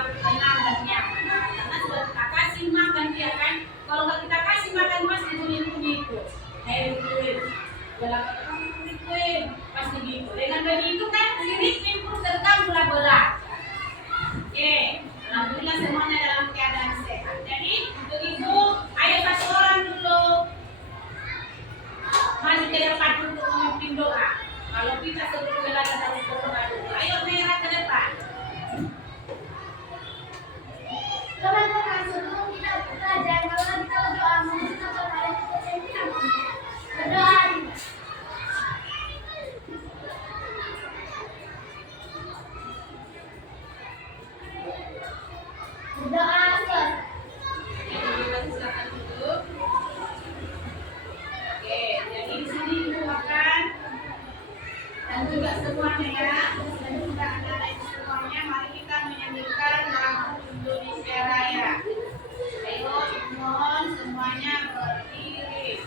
sudah tenang dan nyaman. Karena sudah kita kasih makan dia kan. Kalau nggak kita kasih makan pasti bunyi-bunyi itu. Kulit. Dalam kulit pasti gitu. Dengan begitu kan liriknya pun terganggulah belajar. Oke, alhamdulillah semuanya dalam keadaan sehat. Jadi untuk itu, ayo satu orang dulu maju ke depan untuk memimpin doa. Kalau kita sebelum belajar harus berdoa dulu. Ayo merah ke depan. Teman-teman, sebelum kita belajar, kalau kita berdoa, kita berdoa. Berdoa, Silakan duduk. Oke, jadi di sini ibu makan dan juga semuanya ya. Dan juga anak-anak semuanya, mari kita menyanyikan lagu Indonesia Raya. Ayo, mohon semuanya berdiri.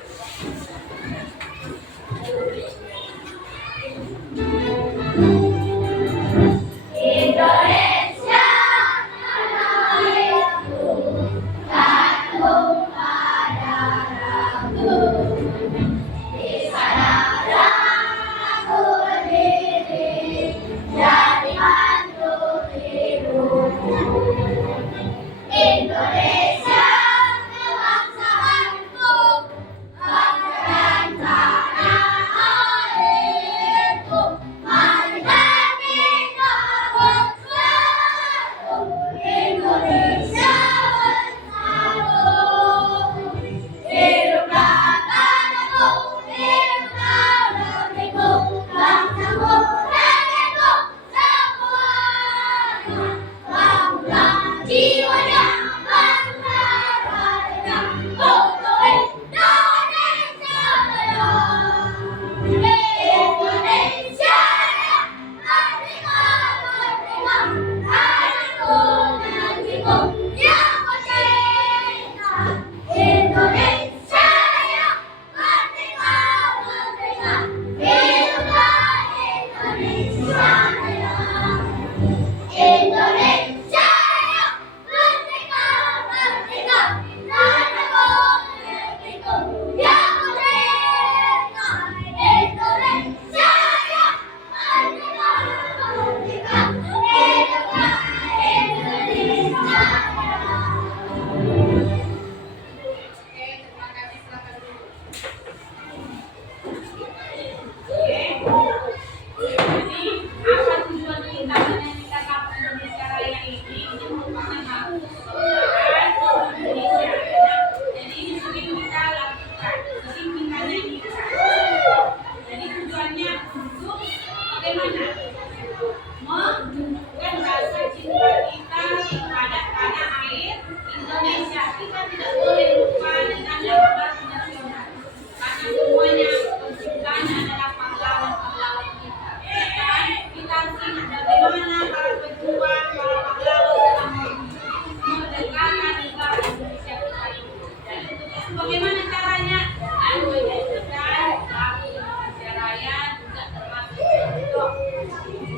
Menunjukkan rasa cinta kita kepada tanah air Indonesia. Kita tidak boleh lupa dengan lagu nasional. Karena semuanya penciptanya adalah pahlawan-pahlawan kita. Dan kita ingat bagaimana para pejuang, para pahlawan telah memerdekakan negara Indonesia kita ini. Dan untuk itu bagaimana caranya? Dan menyanyikan lagu Indonesia Raya juga termasuk contoh.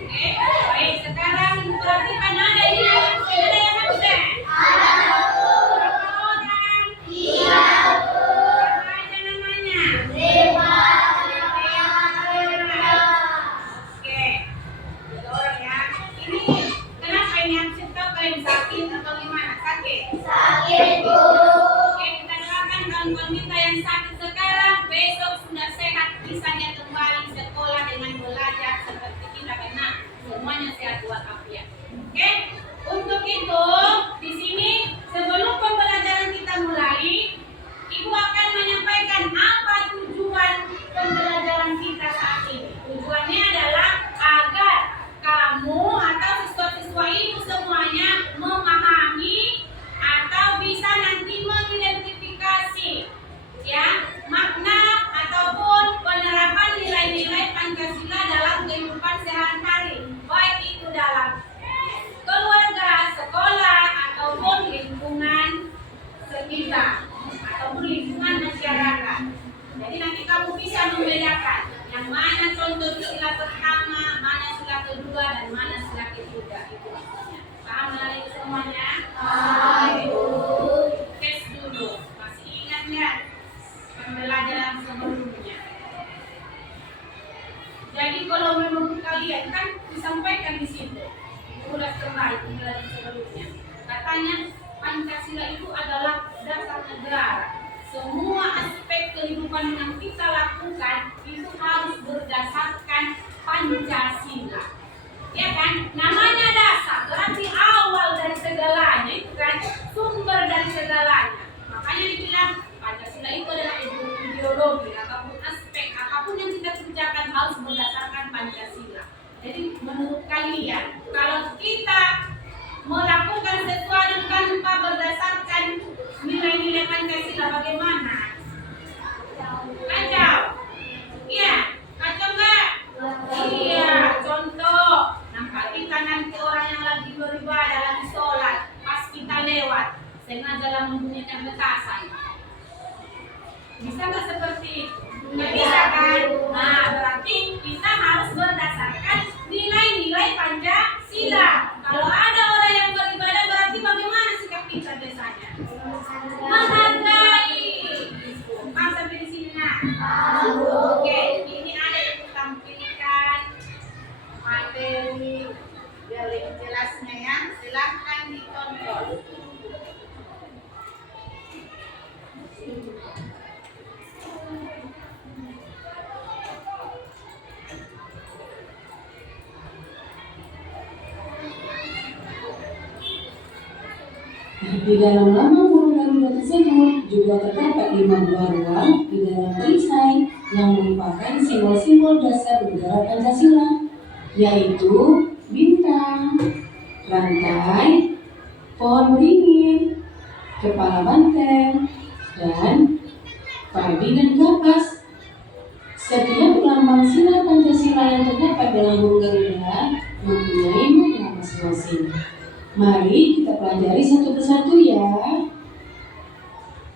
Oke, baik, sekarang perhatikan ada ini ada yang absen. Berapa orang? Siapa aja namanya? Oke, 3 orang ya. Ini kenapa ini absen? Tahu kalian sakit atau gimana? Sakit? Oke, kita doakan kawan-kawan kita yang sakit sekarang besok sudah sehat, bisanya kembali sekolah dengan belajar seperti kita karena semuanya sehat walafiat. Oke, untuk itu di sini sebelum pembelajaran kita mulai, Ibu akan menyampaikan apa tujuan pembelajaran kita saat ini. Tujuannya adalah agar kamu atau siswa-siswa ibu semuanya memahami atau bisa nanti mengidentifikasi ya semuanya? Tes dulu. Masih ingat nggak pembelajaran sebelumnya? Jadi kalau menurut kalian kan disampaikan di situ, ulas kembali pembelajaran sebelumnya. Katanya Pancasila itu adalah dasar negara. Semua aspek kehidupan yang kita lakukan itu harus berdasarkan Pancasila. Ya kan? Namanya dasar, berarti awal dari segalanya itu kan, sumber dari segalanya. Makanya dibilang Pancasila itu adalah ideologi ataupun aspek apapun yang kita kerjakan harus berdasarkan Pancasila. Jadi menurut kalian, kalau kita melakukan sesuatu tanpa berdasarkan nilai-nilai Pancasila bagaimana? Kacau. Iya, kacau nggak? Iya, contoh. Nampak kita nanti orang yang lagi beribadah, lagi sholat, pas kita lewat, sengaja dalam membunyikan petasan. Bisa nggak seperti itu? Nggak bisa kan? Nah, berarti kita harus berdasarkan nilai-nilai Pancasila. Kalau ada orang yang beribadah, berarti bagaimana sikap kita biasanya? Menghargai. Paham sampai di sini nak? Oke, ini ada yang ditampilkan materi biar lebih jelasnya ya. Silahkan ditonton. Di dalam lambang burung Garuda tersebut juga terdapat 5 buah ruang di dalam perisai yang merupakan simbol-simbol dasar negara Pancasila, yaitu bintang, rantai, pohon beringin, kepala banteng, dan padi dan kapas. Setiap lambang sila Pancasila yang terdapat dalam burung Garuda mempunyai makna masing-masing. Mari kita pelajari satu persatu ya.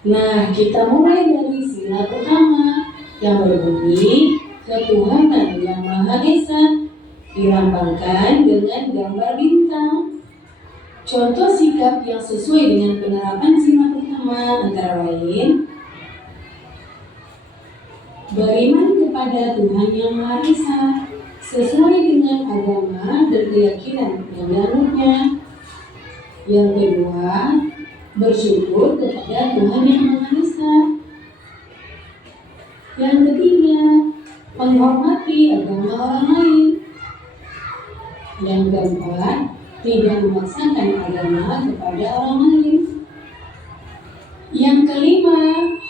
Nah, kita mulai dari sila pertama yang berbunyi Ketuhanan Yang Maha Esa, dilambangkan dengan gambar bintang. Contoh sikap yang sesuai dengan penerapan sila pertama antara lain beriman kepada Tuhan Yang Maha Esa sesuai dengan agama dan keyakinan yang dianutnya. Yang kedua, bersyukur kepada Tuhan Yang Maha Esa. Yang ketiga, menghormati agama orang lain. Yang keempat, tidak memaksakan agama kepada orang lain. Yang kelima,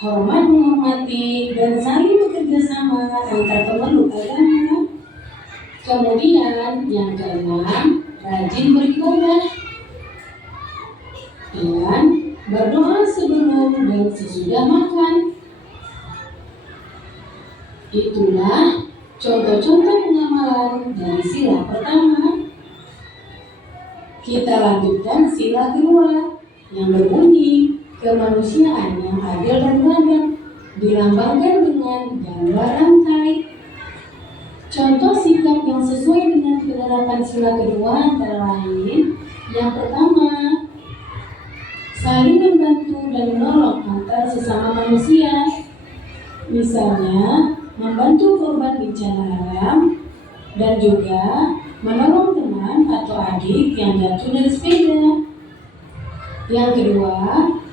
hormat menghormati dan saling bekerja sama antar pemeluk agama. Kemudian yang keenam, rajin beribadah dan berdoa sebelum dan sesudah makan. Itulah contoh-contoh pengamalan dari sila pertama. Kita lanjutkan sila kedua yang berbunyi kemanusiaan yang adil dan beradab, dilambangkan dengan gambar rantai. Contoh sikap yang sesuai dengan penerapan sila kedua antara lain, yang pertama, saling membantu dan menolong antar sesama manusia. Misalnya, membantu korban bencana alam dan juga menolong teman atau adik yang jatuh dari sepeda. Yang kedua,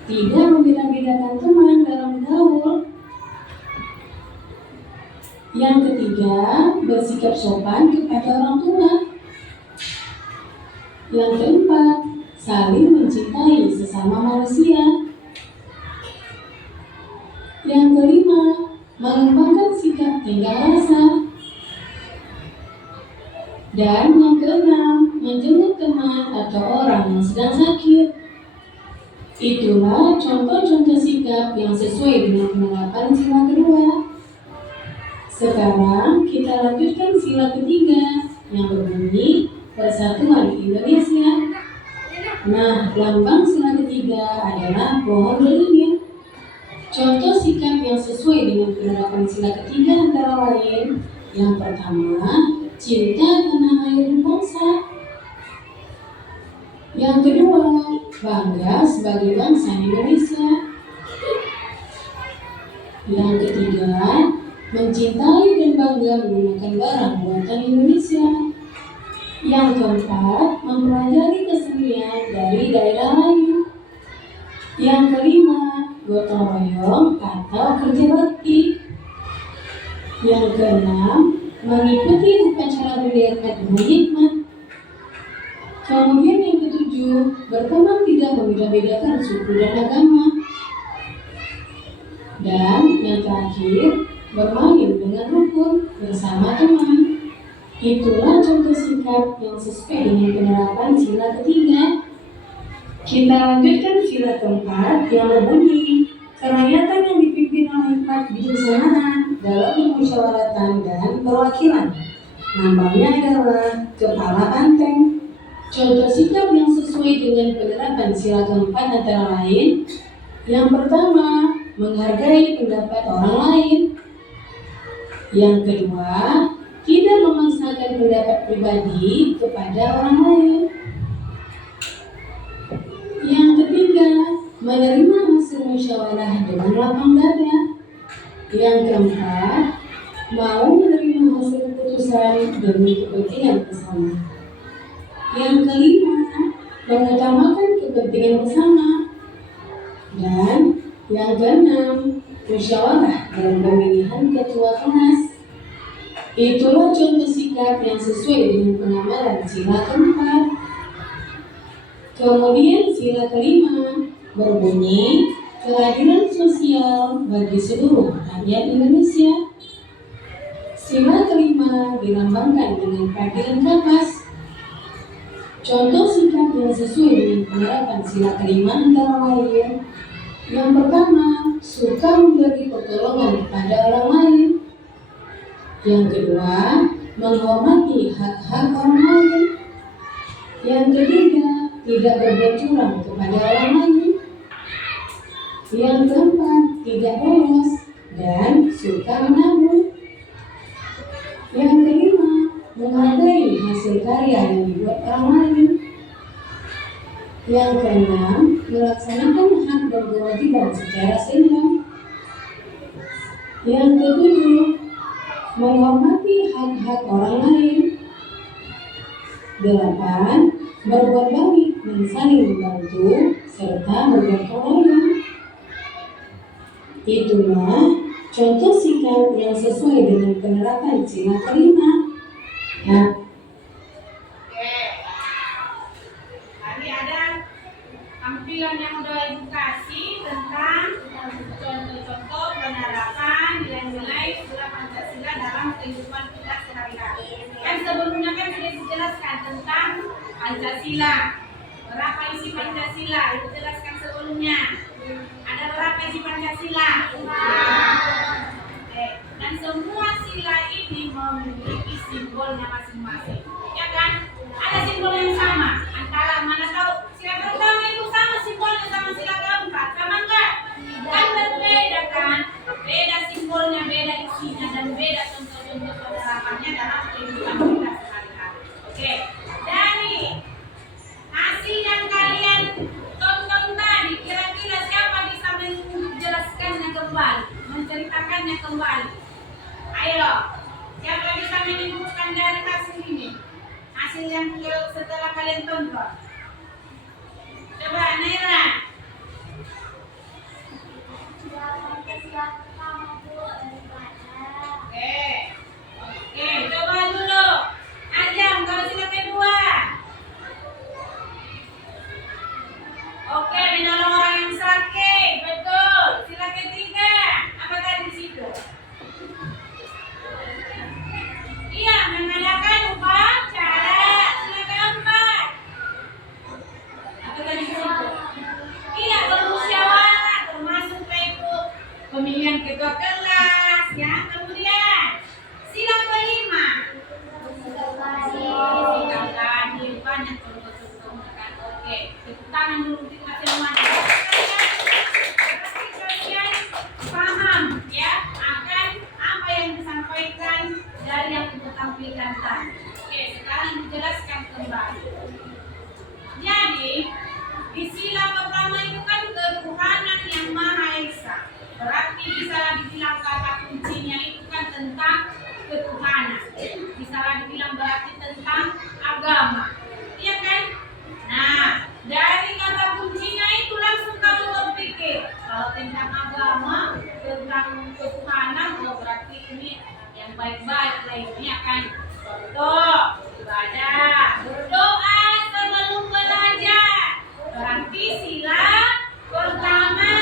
tidak membeda-bedakan teman dalam bergaul. Yang ketiga, bersikap sopan kepada orang tua. Yang keempat, saling mencintai sesama manusia. Yang kelima, mengembangkan sikap tenggang rasa. Dan yang keenam, menjenguk teman atau orang yang sedang sakit. Itulah contoh-contoh sikap yang sesuai dengan penerapan sila kedua. Sekarang kita lanjutkan sila ketiga yang berbunyi Persatuan Indonesia. Nah, lambang sila ketiga adalah pohon beringin. Contoh sikap yang sesuai dengan penerapan sila ketiga antara lain, yang pertama, cinta tanah air dan bangsa. Yang kedua, bangga sebagai bangsa Indonesia. Yang ketiga, mencintai dan bangga menggunakan barang buatan Indonesia. Yang keempat, mempelajari kesenian dari daerah lain. Yang kelima, gotong royong atau kerja bakti. Yang keenam, mengikuti upacara bendera dengan hikmat. Kemudian yang ketujuh, berteman tidak membeda-bedakan suku dan agama. Dan yang terakhir, bermain dengan rukun bersama teman. Itulah contoh sikap yang sesuai dengan penerapan sila ketiga. Kita lanjutkan sila keempat yang berbunyi, kerakyatan yang dipimpin oleh empat bijaksana dalam permusyawaratan dan perwakilan. Namanya adalah kepala banteng. Contoh sikap yang sesuai dengan penerapan sila keempat antara lain, yang pertama, menghargai pendapat orang lain. Yang kedua, tidak memaksakan pendapat pribadi kepada orang lain. Yang ketiga, menerima hasil musyawarah dengan lapang dada. Yang keempat, mau menerima hasil keputusan demi kepentingan bersama. Yang kelima, mengutamakan kepentingan bersama. Dan yang keenam, musyawarah dalam pemilihan ketua kelas. Itulah contoh sikap yang sesuai dengan pengamalan sila keempat. Kemudian sila kelima berbunyi, keadilan sosial bagi seluruh rakyat Indonesia. Sila kelima dilambangkan dengan keadilan kapas. Contoh sikap yang sesuai dengan penerapan sila kelima antara lain, yang pertama, suka memberi pertolongan kepada orang lain. Yang kedua, menghormati hak-hak orang lain. Yang ketiga, tidak berbuat curang kepada orang lain. Yang keempat, tidak bolos dan suka menabung. Yang kelima, menghargai hasil karya yang dibuat orang lain. Yang keenam, melaksanakan hak dan kewajiban secara seimbang. Yang ketujuh, menghormati hak-hak orang lain. 8. Berbuat baik dan saling membantu serta bergotong royong. Itulah contoh sikap yang sesuai dengan penerapan sila kelima. Nah, tadi ada tampilan yang udah Ibu kasih tentang contoh-contoh penerapan nilai-nilai sila Pancasila dalam kehidupan kita sehari-hari. Kan sebelumnya kan sudah dijelaskan tentang Pancasila. Berapa isi Pancasila? Ibu jelaskan sebelumnya. Ada berapa isi Pancasila? Oke. Dan semua sila ini memiliki simbolnya masing-masing. Ya kan? Ada simbol yang sama. Antara mana tahu sila pertama itu sama simbolnya sama sila keempat. Sama enggak? Kan berbeda kan? Beda simbolnya, beda isinya, dan beda contoh-contoh penerapannya dalam kehidupan kita sehari-hari. Oke. Dari hasil yang kalian tonton tadi, kira-kira siapa bisa menjelaskannya kembali, menceritakannya kembali? Ayo, siapa bisa menyimpulkan dari hasil ini? Hasil yang setelah kalian tonton. Coba, Naira. Oke, coba dulu. Ajam, kalau sila kedua. Oke, menolong orang yang sakit, betul. Sila ketiga, apa tadi di situ? Iya, mengadakan upacara. Sila keempat, apa tadi di situ? Iya, bermusyawarah, termasuk itu pemilihan ketua kelas, ya. Kemudian sila kelima, sikap adil, banyak contoh-contoh kan. Oke, tepuk tangan dulu kita semuanya. Kalian paham ya akan apa yang disampaikan dari yang kita tampilkan tadi. Oke, sekarang dijelaskan kembali. Jadi baik-baik lagi akan contoh ibadah berdoa sebelum belajar. Berarti sila pertama.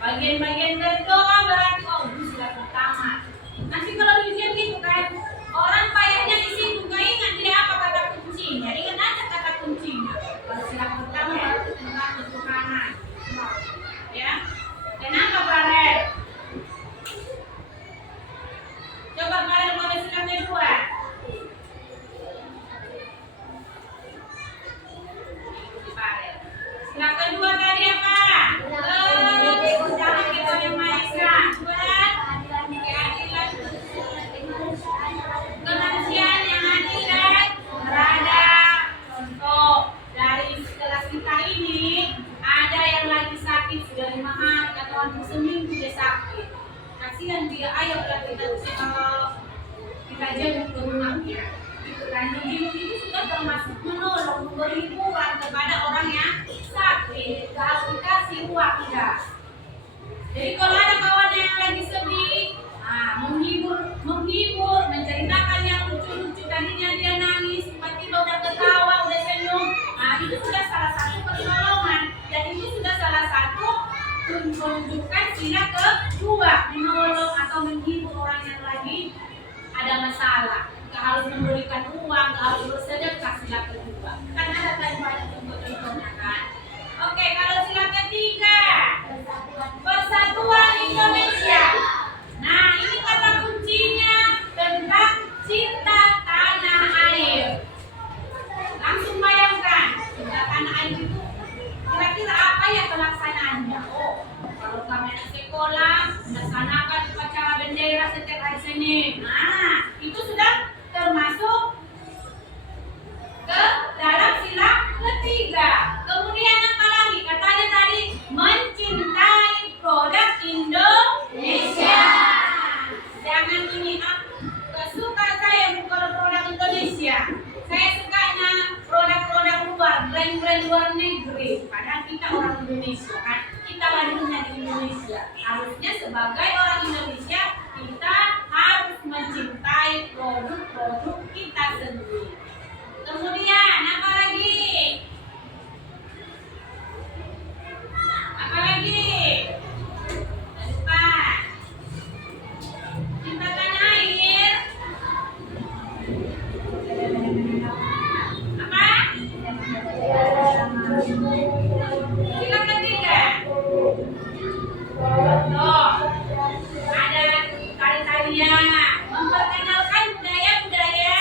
Bagian-bagian berdoa berarti itu sila pertama. Nanti kalau di ujian gitu kan, orang payahnya di situ gak ingat dia apa kata kuncinya. Ingat aja kata kuncinya. Kalau sila pertama baru tentang ketuhanan. Ya. Kenapa Farel? Coba Farel boleh sila kedua. Sila kedua tadi apa? Jangan kita yang maestra. Keadilan, kemanusiaan yang adil dan beradab. Contoh dari kelas kita ini ada yang lagi sakit sudah 5 hari atau hampir seminggu dia sakit. Kasihan dia, ayolah kita jemput ke rumahnya. Dan itu sudah termasuk menolong, memberi uang kepada orang yang sakit. Kalau dikasih uang tidak. Jadi kalau ada kawan yang lagi sedih, menghibur, menceritakan yang lucu-lucu, tadinya dia nangis, tiba-tiba udah ketawa, udah senyum. Itu sudah salah satu pertolongan. Dan itu sudah salah satu menunjukkan sila kedua, menolong atau menghibur orang yang lagi ada masalah. Gak harus memberikan uang, gak harus bersedekah, sila kedua. Kan ada kan banyak contoh-contohnya kan. Oke, kalau sila ketiga, Persatuan Indonesia. Nah, ini kata kuncinya tentang cinta tanah air. Langsung bayangkan, cinta tanah air itu kira-kira apa ya pelaksanaannya? Kalau kami di sekolah melaksanakan upacara bendera setiap hari Senin. Nah, itu sudah termasuk ke dalam sila ketiga. Kemudian apa lagi? Katanya tadi mencintai produk Indonesia. Jangan ini suka saya bukan produk Indonesia. Saya sukanya produk-produk luar, brand-brand luar negeri. Padahal kita orang Indonesia kan. Kita lahirnya di Indonesia. Harusnya sebagai orang Indonesia kita harus mencintai produk-produk kita sendiri. Kemudian apa lagi? Apa lagi? Lupa. Cinta tanah air. Apa? Sila ketiga. Contoh, ada tari-tarian, memperkenalkan budaya-budaya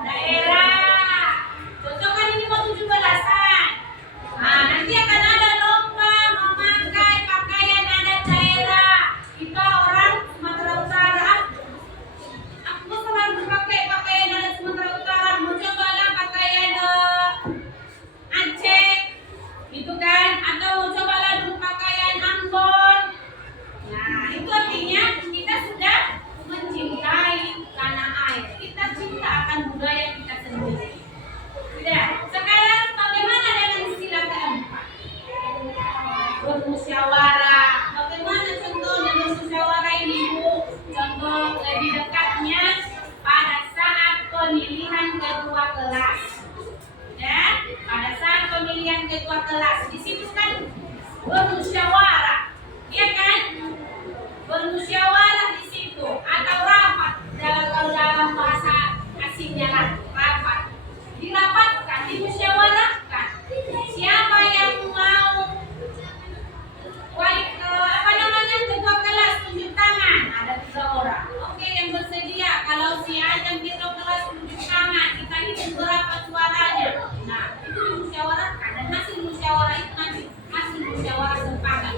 daerah. Contoh kan ini mau 17-an. Nanti akan ada lomba memakai pakaian adat daerah. Kita orang Sumatera Utara, aku selalu pakai pakaian adat Sumatera Utara. Mau cobalah pakaian Aceh, gitu kan? Atau mau cobalah dulu pakaian Ambon. Nah, itu artinya kita sudah mencintai tanah air. Kita cinta akan budaya kita sendiri. Sudah. Sekarang bagaimana dengan sila keempat? Bermusyawarah. Bagaimana contohnya bermusyawarah ini, Bu? Contoh lebih dekatnya pada saat pemilihan ketua kelas. Ya, pada saat pemilihan ketua kelas di situ kan bermusyawarah. Iya kan? Bermusyawarah di situ atau rapat dalam bahasa asingnya lah, rapat. Dirapatkan, dimusyawarahkan. Siapa yang mau ketua kelas tunjuk tangan? Ada 3 orang. Oke, yang bersedia. Kalau si Ajeng ketua kelas tunjuk tangan, kita hitung berapa suaranya. Nah, itu dimusyawarahkan dan hasil musyawarah itu nanti hasil musyawarah sepakat.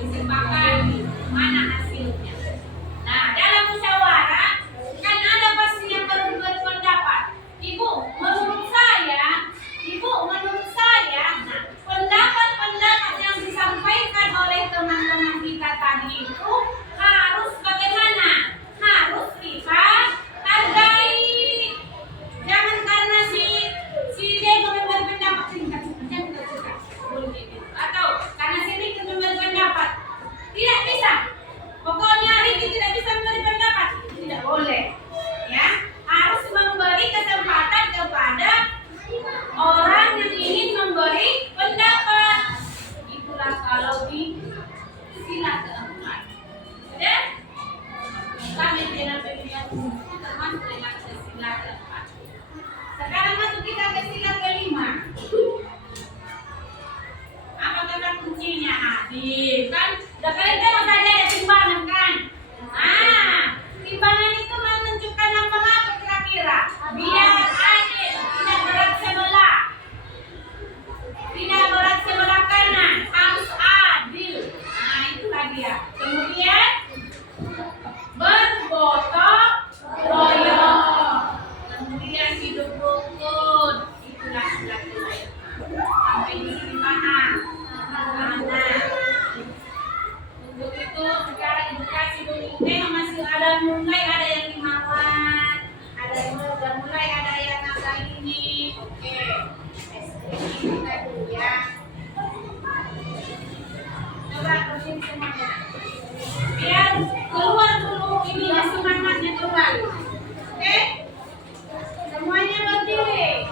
adil kan. Udah kalian kan udah ada timbangan kan. Ah, timbangan itu menunjukkan apa kira-kira? Biar adil, tidak berat sebelah. Tidak berat sebelah kanan, harus adil. Nah, itulah dia. Kemudian bergotong royong. Kemudian hidup rukun. Itulah sudah. Sampai di sini paham. Nah, untuk itu secara edukasi dulu masih ada mulai ada yang limawan, ada yang udah mulai ada yang agak ini. Oke, kita dulu ya. Coba bersihin semuanya. Biar keluar dulu ininya semangatnya keluar. Oke? Semuanya berdiri.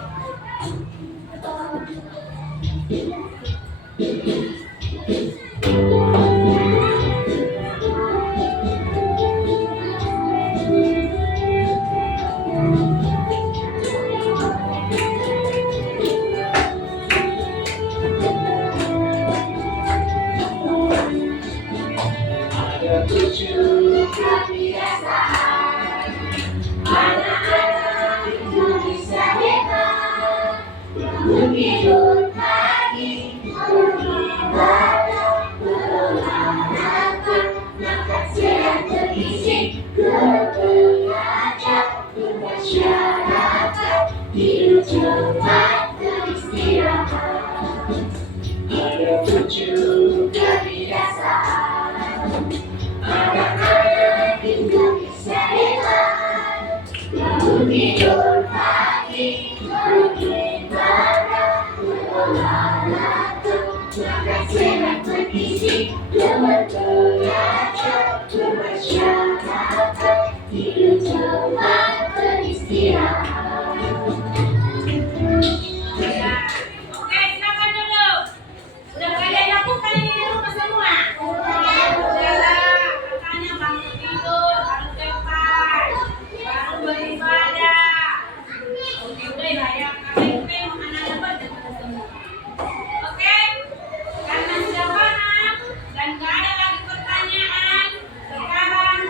Ada 7 kebiasaan anak-anak Indonesia hebat, bangun tidur pagi, beribadah, berolahraga, makan sehat bergizi, belajar, bermasyarakat, tidur cepat, beristirahat. Ada 7 kebiasaan anak-anak Indonesia hebat, bangun tidur pagi, beribadah, berolahraga, makan sehat bergizi, belajar, bermasyarakat, tidur cepat, beristirahat. Ya. Oke, silakan dulu. Udah kalian lakukan ini di rumah semua? Udahlah, katanya bangun tidur, harus cepat, baru beribadah. Oke, udah lah ya. Kalian memang anak-anak pada semua. Oke? Karena sudah paham dan nggak ada lagi pertanyaan, sekarang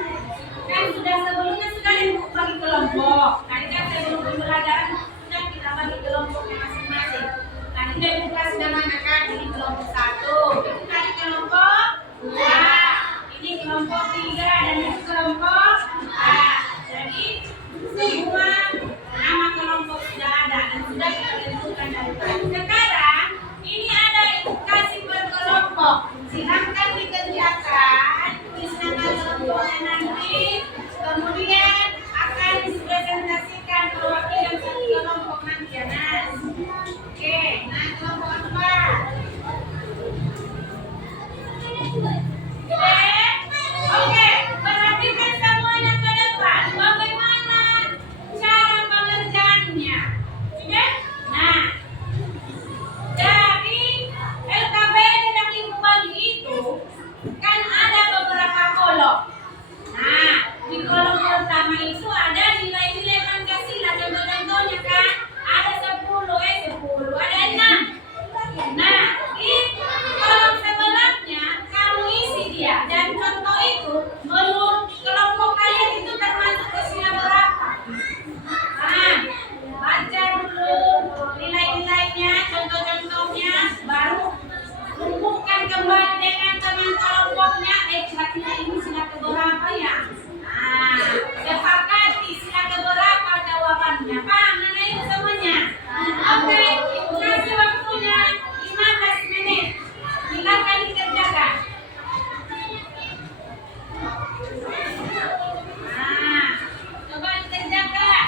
kan sebelumnya sudah bagi kelompok. Tadi kan sebelum pembelajaran sudah kita bagi kelompoknya masing-masing. Tadi dia buka sudah mana kan? Ini kelompok 1, itu tadi kelompok 2, ini kelompok 3 dan ini kelompok 4. Jadi semua nama kelompok sudah ada dan sudah kita tentukan dari tadi. Sekarang ini ada edukasi berkelompok. Silahkan dikerjakan di sana kelompoknya nanti. Kemudian akan dipresentasikan perwakilan satu kelompok nanti ya Nas. Oke, nah kelompok 4. Oke, perhatikan semuanya ke depan. Bagaimana cara pengerjaannya? Oke? Nah, dari LKPD dan Ibu Bagi itu kan ada beberapa kolom. Nah, di kolom pertama itu ada nilai-nilai Pancasila. Contoh-contohnya kan ada 10, ada 6. Nah, di kolom sebelahnya kamu isi dia. Dan contoh itu menurut kelompok kalian itu termasuk ke sila berapa? Nah, baca dulu nilai-nilainya, contoh-contohnya, baru kumpulkan kembali dengan teman kelompoknya. Kira-kira ini sila keberapa ya? Nah, sepakati sila keberapa jawabannya. Paham mana itu semuanya? Oke, ibu kasih waktunya 15 menit. Silakan dikerjakan. Nah, coba dikerjakan.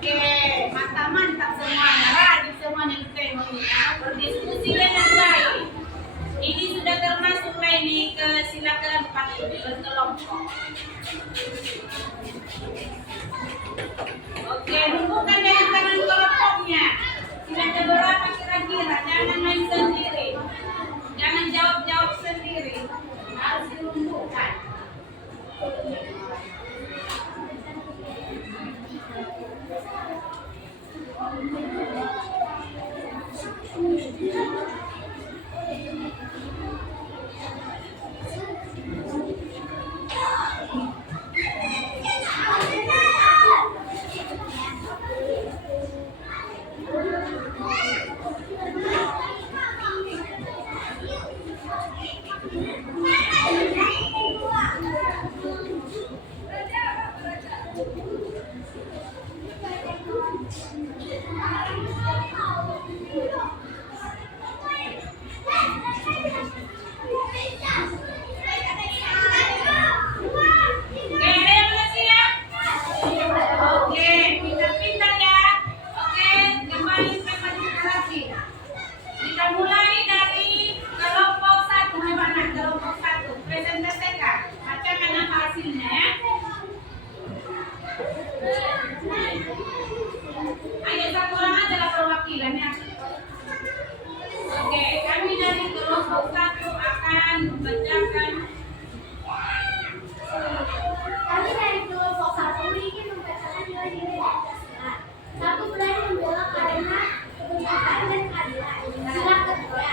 Oke, mantap semuanya. Rajin semuanya ditengok ya. Berdiskusi dengan baik. Ini sudah termasuk ini ke sila keempat berkelompok. Oke, hubungkan dengan teman kelompoknya. Sila keberapa kira-kira? Jangan main sendiri. harus dilumpuhkan. Ayo satu orang aja lah perwakilannya. Oke, kami dari kelompok 1 akan membacakan. Kami dari kelompok 1 ingin membacakan nilai-nilai Pancasila. 1 berani membela karena kebenaran dan keadilan. Sila kedua.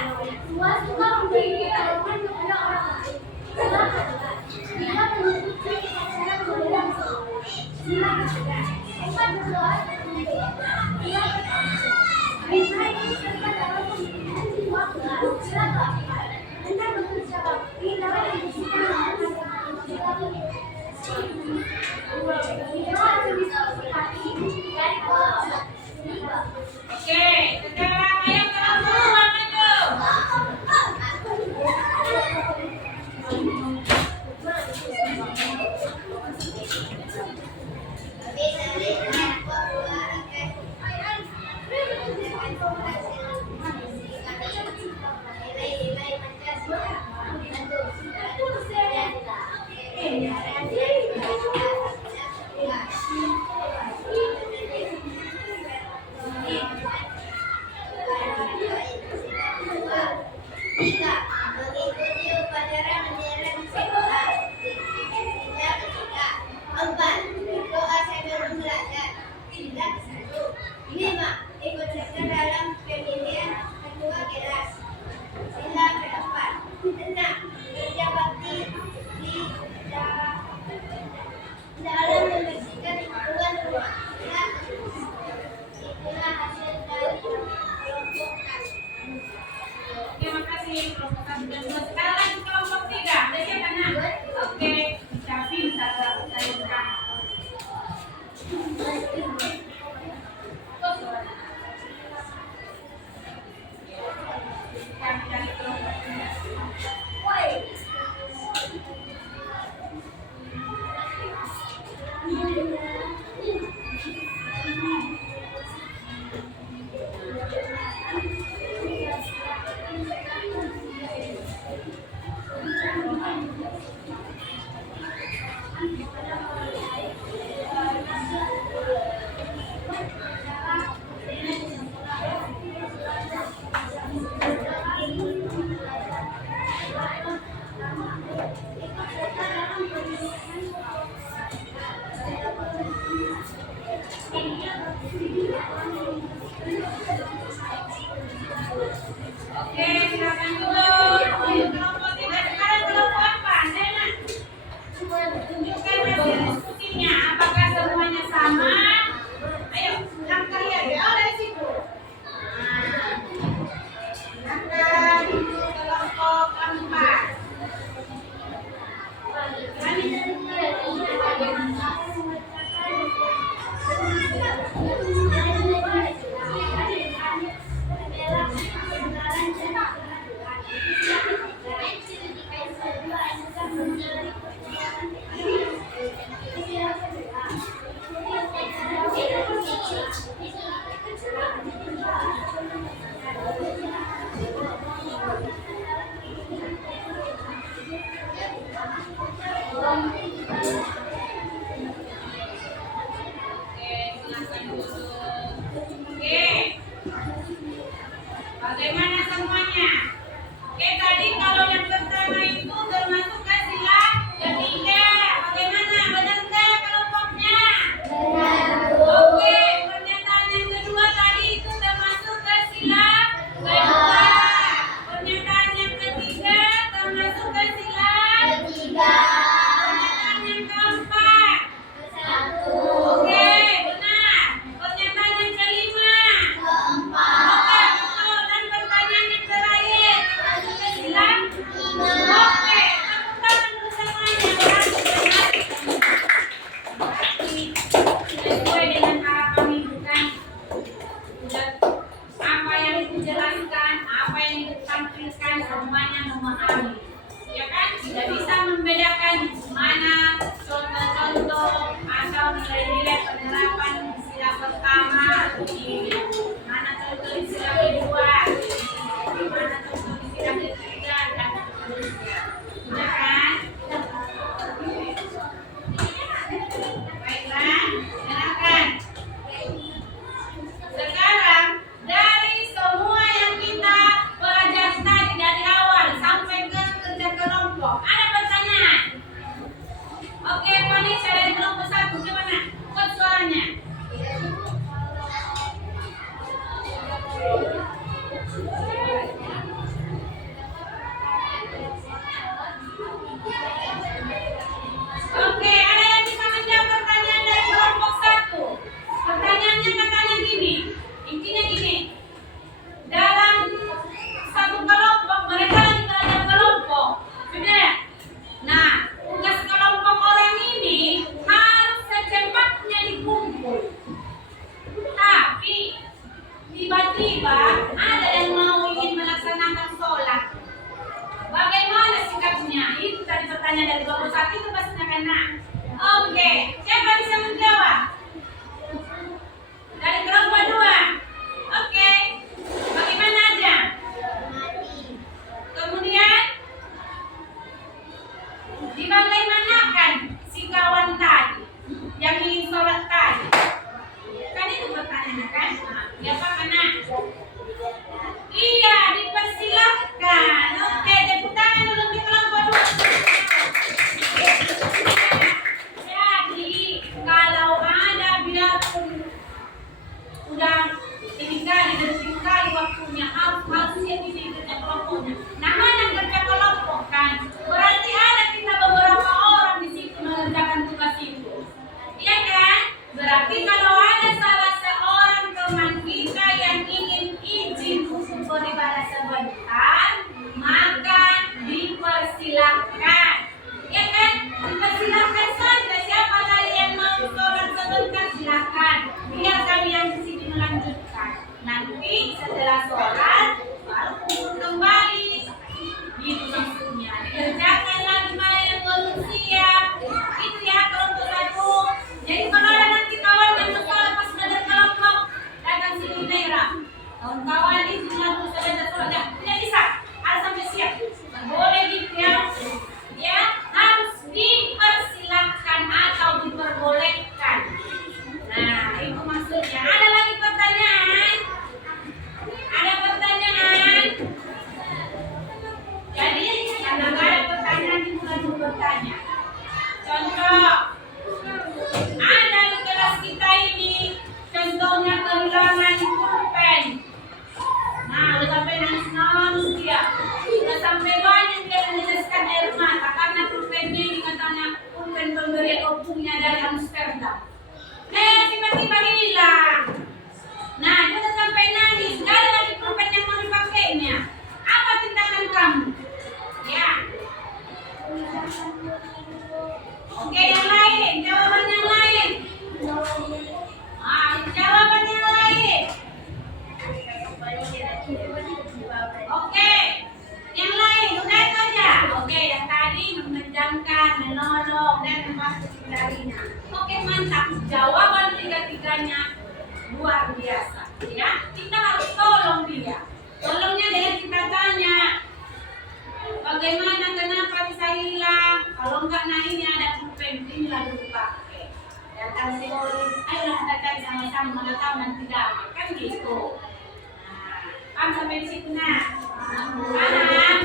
2 suka memberi pertolongan kepada orang lain. Sila kedua. 3 mengikuti acara membela seseorang. Sila ketiga. 4 berdoa dan berdoa. Sila pertama. 5 ingin serta dalam pemilihan jiwa gelar. Sila keempat. 6 bekerja bakti dalam mewujudkan harapan. Sila kelima. Oke, sekarang ayo kelompok 2 maju. Tiga, mengikuti upacara bendera di sekolah. Sila ketiga. 4, berdoa sebelum belajar. Sila ke-1. 5, ikut serta dalam pemilihan ketua kelas. Sila ke-4. 6, kerja bakti di dalam membersihkan lingkungan rumah. Sila ke-7. Itulah hasil dari kelompok kami. Terima kasih kelompok 1 dan 2. Sekarang lanjut kelompok 3. Udah siap anak? Oke, Syafi bisa saya buka. Kami dari kelompok 3. Oke, silakan dulu. Ayo kelompok 3. Sekarang kelompok apa? Nena, tunjukkan hasil diskusinya. Apakah semuanya sama? Ayo, langkah ya. Oh, dari situ. Langkah menuju kelompok 4. Kami dari bagaimana semuanya? Oke, tadi kalau yang pertama itu termasuk kan semuanya memahami. Ya kan? Tidak bisa membedakan mana contoh-contoh atau nilai-nilai penerapan istilah pertama, mana contoh istilah kedua, mana contoh istilah ketiga, dan seterusnya. Sudah kan? Baiklah, silakan. Sekarang dari semua yang kita pelajari tadi dari awal sampai ke kerja kelompok, ada pertanyaan? Oke, Vanessa dari kelompok 1 gimana? Kod suaranya. Oke, ada yang bisa menjawab pertanyaan dari kelompok 1? Pertanyaannya katanya gini, intinya gini. Dalam satu kelompok, mereka lagi belajar kelompok. Sudah ya? Nah, tugas kelompok orang ini harus secepatnya dikumpul. Tapi tiba-tiba ada yang mau ingin melaksanakan sholat. Bagaimana sikapnya? Itu tadi pertanyaan dari kelompok 1 itu pastinya kena. Oke, siapa bisa menjawab? Dari kelompok 2. Oke. Bagaimana aja? Kemudian dibagaimanakan si kawan tadi yang ingin sholat tadi? Kan itu pertanyaannya kan? Siapa kena? Iya, dipersilahkan. Oke, tepuk tangan dulu di kelompok 2. Jadi, kalau ada biarpun udah detik kali waktunya harus siap di kerja kelompoknya. Nah, mana kerja kelompok kan? Berarti ada kita beberapa orang di situ mengerjakan tugas itu. Iya kan? Berarti kalau ada salah seorang teman kita yang ingin izin untuk beribadah sebentar, maka dipersilahkan. Ya kan? Dipersilahkan saja. Siapa tadi yang mau sholat sebentar, silakan. Biar kami yang di sini melanjutkan. Nanti setelah sholat baru kumpul kembali. Gitu maksudnya. Dikerjakan lagi mana yang belum siap. Itu ya kelompok 1. Jadi kalau ada nanti kawan yang sholat pas belajar kelompok, datang sini daerah. Kawan-kawan di sini lalu belajar sholat. Tidak bisa. Harus sampai siap. Boleh gitu ya. Ya, harus dipersilahkan atau diperbolehkan. Nah, itu maksudnya. Ada lagi pertanyaan? Ada pertanyaan? Jadi, karena ada pertanyaan, dimulai bertanya. Contoh, ada di kelas kita ini, contohnya kehilangan pulpen. Nah, udah sampai nangis dia. Udah sampai banyak dia meneteskan air mata karena pulpennya ini katanya pulpen pemberian opungnya dari Amsterdam. Tiba-tiba hilang. Nah, dia udah sampai nangis. Gak ada lagi pulpen yang mau dipakainya. Apa tindakan kamu? Ya. Oke, yang lain. Jawaban yang lain. Jawaban yang lain. Oke. Yang lain, udah itu aja. Oke, yang tadi memejamkan, menolong, dan membantu darinya. Oke, mantap. Jawaban tiga-tiganya luar biasa. Ya, kita harus tolong dia. Tolongnya dengan kita tanya, bagaimana, kenapa bisa hilang? Kalau enggak, nah ini ada pulpen, ini lalu dipakai. Dan kasih oleh, ayolah kita cari sama-sama, mana tahu nanti dapat. Kan gitu. Nah, paham sampai di situ nah? Paham?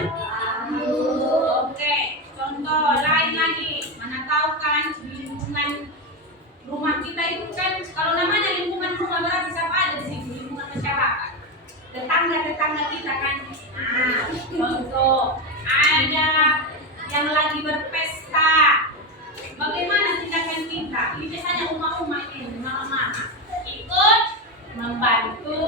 Oke, contoh lain lagi. Mana tahu kan di lingkungan rumah kita itu kan, kalau namanya lingkungan rumah berarti siapa ada di sini, lingkungan masyarakat. Tetangga-tetangga kita kan. Nah, contoh ada yang lagi berpesta. Bagaimana tindakan kita? Ini biasanya rumah-rumah ini, mama-mama ikut membantu,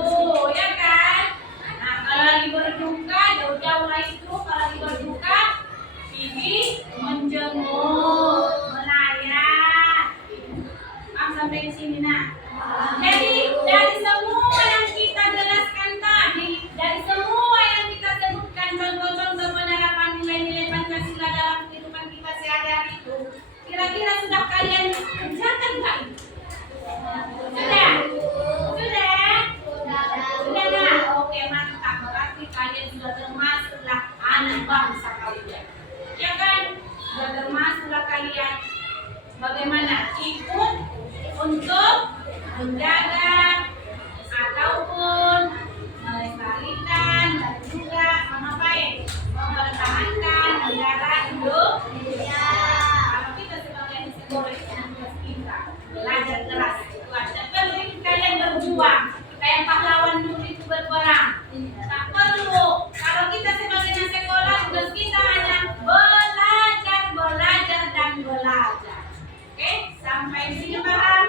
ya kan? Nah, kalau lagi berduka, jauh-jauh lah itu, kalau lagi berduka, ini menjenguk, melayat. Sampai di sini nah. Jadi dari semua yang kita jelaskan tadi, dari semua yang kita sebutkan contoh-contoh bangsa kalian. Ya kan? Dan termasuklah kalian bagaimana ikut untuk menjaga ataupun melestarikan dan juga mempertahankan negara Indonesia. Kalau kita sebagai sekolah kita belajar keras itu ada penting kalian berjuang kayak pahlawan dulu itu berperang. Tak perlu kalau kita sebagai sekolah tugas kita hanya belajar dan belajar. Oke, sampai sini paham?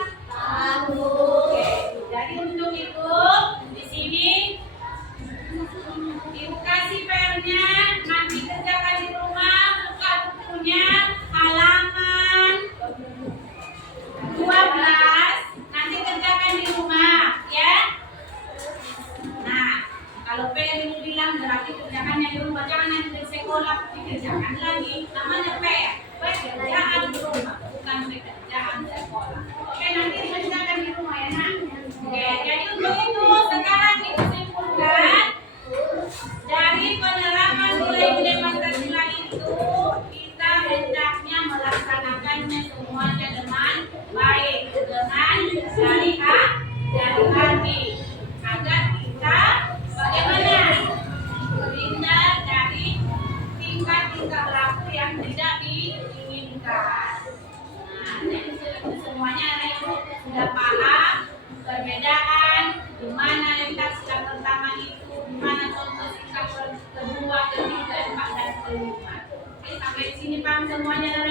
Oke, jadi untuk itu di sini Ibu kasih PR-nya, nanti kerjakan di rumah, buka bukunya, halaman 12, nanti kerjakan di rumah, ya. Nah, kalau PR Ibu bilang berarti kerjakannya di rumah, jangan nanti di sekolah dikerjakan lagi, namanya PR, pekerjaan di rumah, bukan pekerjaan sekolah. Oke, nanti dikerjakan di rumah ya, nak. Oke, jadi untuk itu sekarang kita simpulkan. Dari penerapan nilai-nilai Pancasila itu kita hendaknya melaksanakannya semuanya dengan baik, dengan syariah dan hati agar kita bagaimana terhindar dari tingkah-tingkah laku yang tidak diinginkan. Nah, jadi semuanya sudah paham perbedaan di mana letak sikap pertama itu, di mana contoh sikap kedua, ketiga, keempat dan kelima. Oke, sampai di sini paham semuanya.